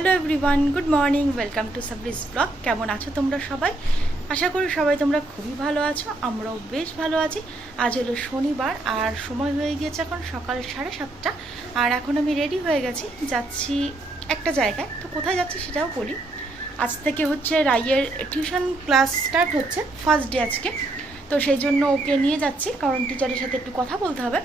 Hello everyone good morning welcome to Sabri's blog কেমন আছো তোমরা সবাই? আশা করি সবাই তোমরা খুবই ভালো আছো, আমরাও বেশ ভালো আছি। আজ হলো শনিবার আর সময় হয়ে গিয়েছে এখন সকাল সাড়ে সাতটা। আর এখন আমি রেডি হয়ে গেছি, যাচ্ছি একটা জায়গায়। তো কোথায় যাচ্ছি সেটাও বলি। আজ থেকে হচ্ছে রাইয়ের টিউশন ক্লাস স্টার্ট হচ্ছে ফার্স্ট ডে আজকে। তো সেই জন্য ওকে নিয়ে যাচ্ছি, কারণ টিচারের সাথে একটু কথা বলতে হবে।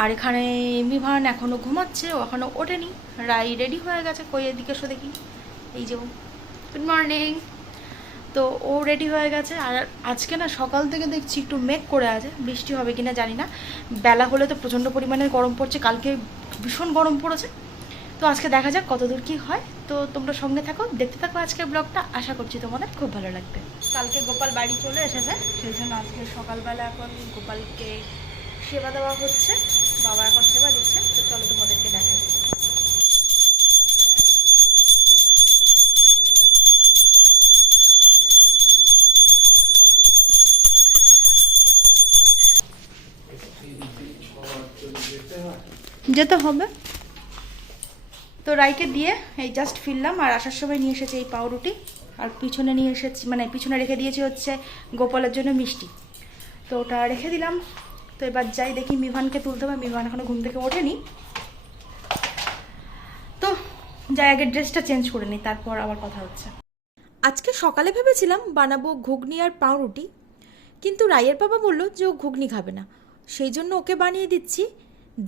আর এখানে এমনি মিভান এখনও ঘুমাচ্ছে, ও ওঠেনি। রাই রেডি হয়ে গেছে কই এদিকে এসো দেখি। এই যে গুড মর্নিং তো ও রেডি হয়ে গেছে। আর আজকে না সকাল থেকে দেখছি একটু মেঘ করে আছে। বৃষ্টি হবে কিনা জানি না। বেলা হলে তো প্রচণ্ড পরিমাণে গরম পড়ছে। কালকে ভীষণ গরম পড়েছে। তো আজকে দেখা যাক কতদূর কি হয়। তো তোমরা সঙ্গে থাকো, দেখতে থাকো আজকের ব্লগটা। আশা করছি তোমাদের খুব ভালো লাগবে। কালকে গোপাল বাড়ি চলে এসেছে। সেই জন্য আজকে সকালবেলা এখন গোপালকে সেবা দেওয়া হচ্ছে, বাবা এখন সেবা দিচ্ছে, তো চলো তোমাদেরকে দেখাই। যেতে হবে। তো রাইকে দিয়ে এই জাস্ট ফিরলাম, আর আসার সময় নিয়ে এসেছে এই পাউরুটি, আর পিছনে নিয়ে এসেছি মানে পিছনে রেখে দিয়েছি হচ্ছে গোপালের জন্য মিষ্টি। তো ওটা রেখে দিলাম। তো এবার যাই দেখি মিভানকে তুলতে হবে। মিভান এখনও ঘুম থেকে ওঠেনি। তো যাই, আগে ড্রেসটা চেঞ্জ করে নিই, তারপর আবার কথা হচ্ছে। আজকে সকালে ভেবেছিলাম বানাবো ঘুগনি আর পাউরুটি, কিন্তু রায়ের বাবা বলল যে ও ঘুগনি খাবে না। সেই জন্য ওকে বানিয়ে দিচ্ছি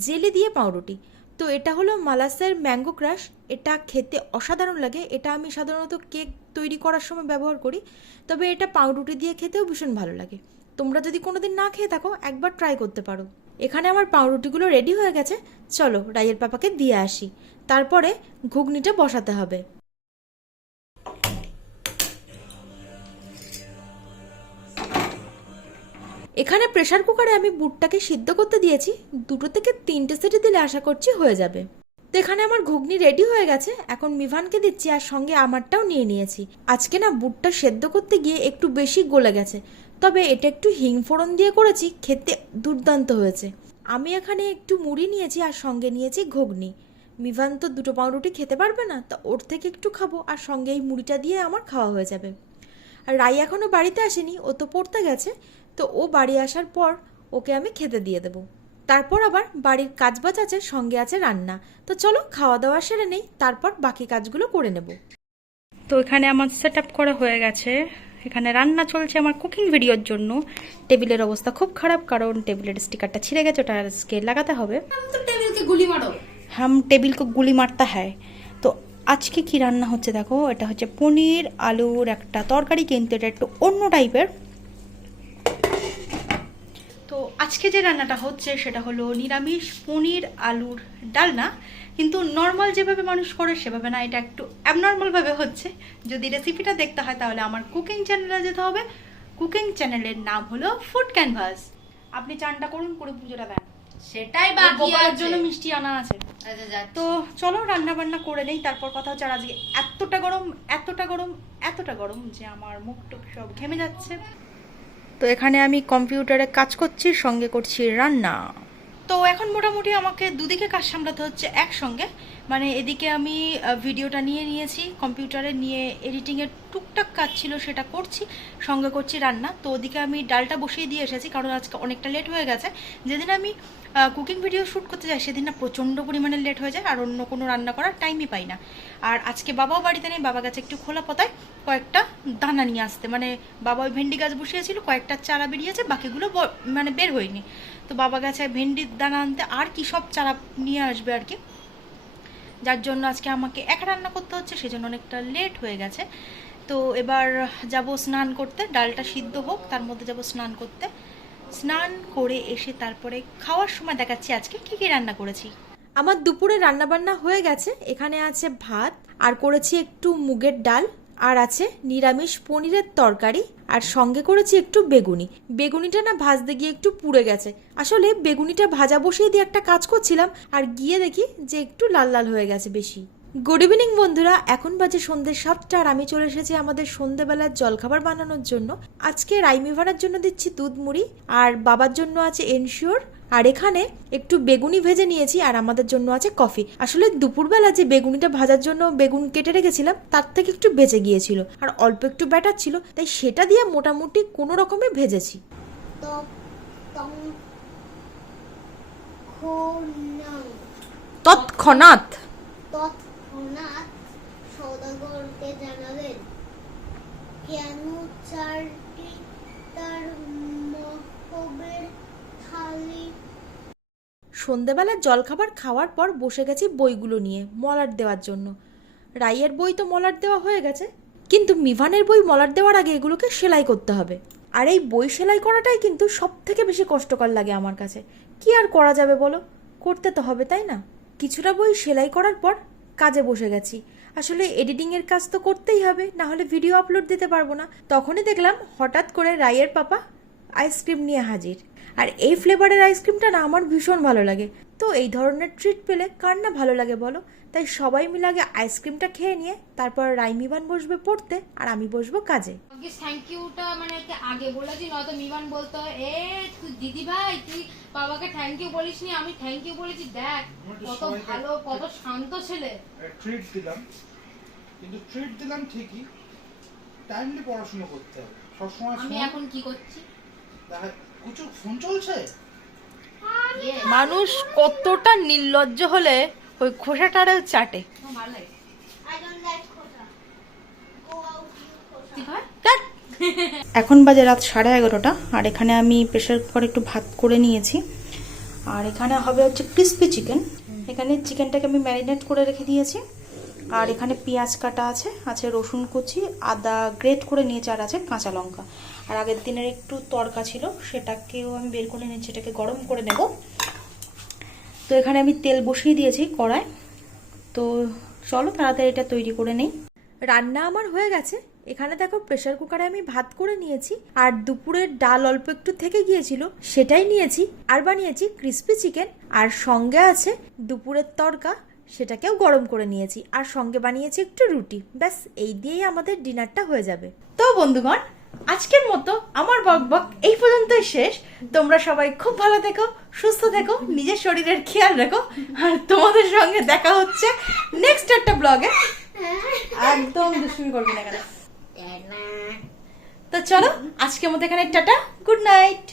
জেলি দিয়ে পাউরুটি। তো এটা হলো মালাসের ম্যাঙ্গো ক্রাশ। এটা খেতে অসাধারণ লাগে। এটা আমি সাধারণত কেক তৈরি করার সময় ব্যবহার করি। তবে এটা পাউরুটি দিয়ে খেতেও ভীষণ ভালো লাগে। তোমরা যদি কোনোদিন না খেয়ে থাকো, একবার ট্রাই করতে পারো। এখানে আমার পাউরুটিগুলো রেডি হয়ে গেছে। চলো, রাইয়ের পাপাকে দিয়ে আসি। তারপরে ঘুগনিটা বসাতে হবে। এখানে প্রেসার কুকারে আমি বুটটাকে সিদ্ধ করতে দিয়েছি। দুটো থেকে তিনটে সেটে দিলে আশা করছি হয়ে যাবে। তো এখানে আমার ঘুগনি রেডি হয়ে গেছে। এখন মিভানকে দিচ্ছি আর সঙ্গে আমারটাও নিয়ে নিয়েছি। আজকে না বুটটা সেদ্ধ করতে গিয়ে একটু বেশি গলে গেছে। তবে এটা একটু হিং ফোড়ন দিয়ে করেছি, খেতে দুর্দান্ত হয়েছে। আমি এখানে একটু মুড়ি নিয়েছি আর সঙ্গে নিয়েছি ঘুগনি। মিভান তো দুটো পাউরুটি খেতে পারবে না, তা ওর থেকে একটু খাব আর সঙ্গে এই মুড়িটা দিয়ে আমার খাওয়া হয়ে যাবে। আর রাই এখনও বাড়িতে আসেনি, ও তো পড়তে গেছে, তো ও বাড়ি আসার পর ওকে আমি খেতে দিয়ে দেবো। তারপর আবার বাড়ির কাজবাজ আছে, সঙ্গে আছে রান্না। তো চলো খাওয়া দাওয়া সেরে নেই, তারপর বাকি কাজগুলো করে নেব। তো এখানে আমার সেট করা হয়ে গেছে। এখানে রান্না চলছে আমার কুকিং ভিডিওর জন্য। টেবিলের অবস্থা খুব খারাপ কারণ টেবিলের স্টিকারটা ছিঁড়ে গেছে ওটা আজকে লাগাতে হবে। গুলি মারো। হাম টেবিলকে গুলি মারতে হয় তো আজকে কি রান্না হচ্ছে দেখো এটা হচ্ছে পনির আলুর একটা তরকারি কিন্তু এটা একটু অন্য টাইপের তো আজকে যে রান্নাটা হচ্ছে সেটা হলো নিরামিষ পনির আলুর ডালনা। কিন্তু নর্মাল যেভাবে মানুষ করে সেভাবে না এটা একটু অ্যাবনর্মালভাবে হচ্ছে। যদি রেসিপিটা দেখতে হয় তাহলে আমার কুকিং চ্যানেলে যেতে হবে। কুকিং চ্যানেলের নাম হলো ফুড ক্যানভাস আপনি চানটা করুন করে পুজোটা দেন। সেটাই বাকি জন্য মিষ্টি আনা আছে। আচ্ছা তো চলো রান্না বান্না করে নেই তারপর কথা হচ্ছে আর আজকে এতটা গরম এতটা গরম এতটা গরম যে আমার মুখ টুক সব ঘেমে যাচ্ছে। তো এখানে আমি কম্পিউটারে কাজ করছি, সঙ্গে করছি রান্না। তো এখন মোটামুটি আমাকে দুদিকে কাজ সামলাতে হচ্ছে একসঙ্গে। মানে এদিকে আমি ভিডিওটা নিয়ে নিয়েছি, কম্পিউটারে নিয়ে এডিটিংয়ের টুকটাক কাজ ছিল সেটা করছি, সঙ্গে করছি রান্না। তো ওদিকে আমি ডালটা বসিয়ে দিয়ে এসেছি, কারণ আজকে অনেকটা লেট হয়ে গেছে। যেদিন আমি কুকিং ভিডিও শ্যুট করতে যাই, সেদিন না প্রচণ্ড পরিমাণে লেট হয়ে যায়, আর অন্য কোনো রান্না করার টাইমই পাই না। আর আজকে বাবাও বাড়িতে নেই, বাবা গেছে একটু খোলা পাতায় কয়েকটা। দানা নিয়ে আসতে। মানে বাবা ওই ভেন্ডি গাছ বসিয়েছিল, কয়েকটা চারা বেরিয়েছে, বাকিগুলো মানে বের হয়নি। তো বাবা গেছে ভেন্ডির দানা আনতে। আর কি সব চারা নিয়ে আসবে আর কি? যার জন্য আজকে আমাকে একা রান্না করতে হচ্ছে, সেজন্য অনেকটা লেট হয়ে গেছে। তো এবার যাব স্নান করতে। ডালটা সিদ্ধ হোক, তার মধ্যে যাব স্নান করতে। স্নান করে এসে তারপরে খাওয়ার সময় দেখাচ্ছি আজকে কি কি রান্না করেছি। আমার দুপুরে রান্নাবান্না হয়ে গেছে। এখানে আছে ভাত, আর করেছি একটু মুগের ডাল। আর আছে নিরামিষ পনিরের তরকারি আর সঙ্গে করেছি একটু বেগুনি। বেগুনিটা না ভাজতে গিয়ে একটু পুড়ে গেছে। আসলে বেগুনিটা ভাজা বসিয়ে দিয়ে একটা কাজ করছিলাম আর গিয়ে দেখি যে একটু লাল লাল হয়ে গেছে বেশি। গুড ইভিনিং বন্ধুরা, এখন বাজে সন্ধ্যে সাতটা আর আমি চলে এসেছি আমাদের সন্ধ্যেবেলার জলখাবার বানানোর জন্য। আজকে রাইমিভানার জন্য দিচ্ছি দুধ মুড়ি আর বাবার জন্য আছে এনশিওর আর এখানে একটু বেগুনি ভেজে নিয়েছি আর আমাদের জন্য আছে কফি। আসলে দুপুরবেলা যে বেগুনিটা ভাজার জন্য বেগুন কেটে রেখেছিলাম তার থেকে একটু বেঁচে গিয়েছিল আর অল্প একটু ব্যাটার ছিল তাই সেটা দিয়ে মোটামুটি কোনো রকমে ভেজেছি। তৎক্ষণাৎ। তৎক্ষণাৎ সৌদাগরকে জানালেন কেন চারটি তার মহবের থালি সন্ধেবেলার জলখাবার খাওয়ার পর বসে গেছি বইগুলো নিয়ে মলার দেওয়ার জন্য। রাইয়ের বই তো মলার দেওয়া হয়ে গেছে। কিন্তু মিভানের বই মলার দেওয়ার আগে এগুলোকে সেলাই করতে হবে। আর এই বই সেলাই করাটাই কিন্তু সব থেকে বেশি কষ্টকর লাগে আমার কাছে। কি আর করা যাবে বলো? করতে তো হবে, তাই না? কিছুটা বই সেলাই করার পর কাজে বসে গেছি। আসলে এডিটিংয়ের কাজ তো করতেই হবে, না হলে ভিডিও আপলোড দিতে পারব না। তখনই দেখলাম হঠাৎ করে রাইয়ের পাপা আইসক্রিম নিয়ে হাজির। আর এই ফ্লেভারের আইসক্রিমটা না আমার ভীষণ ভালো লাগে। তো এই ধরনের ট্রিট পেলে কার না ভালো লাগে বলো? তাই সবাই মিলে আগে আইসক্রিমটা খেয়ে নিয়ে তারপর রাইমিবান বসবে পড়তে আর আমি বসবো কাজে। থ্যাংক ইউটা মানে আগে বলেছি নয়তো মিমান বলতো এ তুই দিদি ভাই তুই বাবাকে থ্যাংক ইউ বলিসনি আমি থ্যাংক ইউ বলেছি দেখ কত ভালো কত শান্ত ছেলে। ট্রিট দিলাম। কিন্তু ট্রিট দিলাম ঠিকই টাইমলি পড়াশোনা করতে হবে। সবসময় আমি এখন কি করছি? ফোন চলছে? মানুষ কতটা নির্লজ্জ হলে ওই খোসাটারেও চাটে। এখন বাজে রাত সাড়ে এগারোটা আর এখানে আমি প্রেশার কুকারে একটু ভাত করে নিয়েছি। আর এখানে হবে হচ্ছে ক্রিস্পি চিকেন এখানে চিকেনটাকে আমি ম্যারিনেট করে রেখে দিয়েছি। আর এখানে পেঁয়াজ কাটা আছে আছে রসুন কুচি আদা গ্রেট করে নিয়েছি আর আছে কাঁচা লঙ্কা। আর আগের দিনের একটু তরকা ছিল, সেটাকেও আমি বের করে নিয়েছি এটাকে গরম করে নেব। তো এখানে আমি তেল বসিয়ে দিয়েছি কড়ায়। তো চলো তাড়াতাড়ি এটা তৈরি করে নেই। রান্না আমার হয়ে গেছে। এখানে দেখো প্রেসার কুকারে আমি ভাত করে নিয়েছি, আর দুপুরের ডাল অল্প একটু থেকে গিয়েছিল, সেটাই নিয়েছি। আর বানিয়েছি ক্রিস্পি চিকেন আর সঙ্গে আছে দুপুরের তরকা, সেটাকেও গরম করে নিয়েছি। আর সঙ্গে বানিয়েছি একটু রুটি। ব্যাস, এই দিয়েই আমাদের ডিনারটা হয়ে যাবে। তো বন্ধুগণ আজকের মতো আমার বক বক এই পর্যন্তই শেষ। তোমরা সবাই খুব ভালো থেকো সুস্থ থেকো নিজের শরীরের খেয়াল রাখো আর তোমাদের সঙ্গে দেখা হচ্ছে নেক্সট একটা ব্লগে একদম দুষ্টুমি করবি না কেন? তো চলো আজকের মতো এখানে টাটা গুড নাইট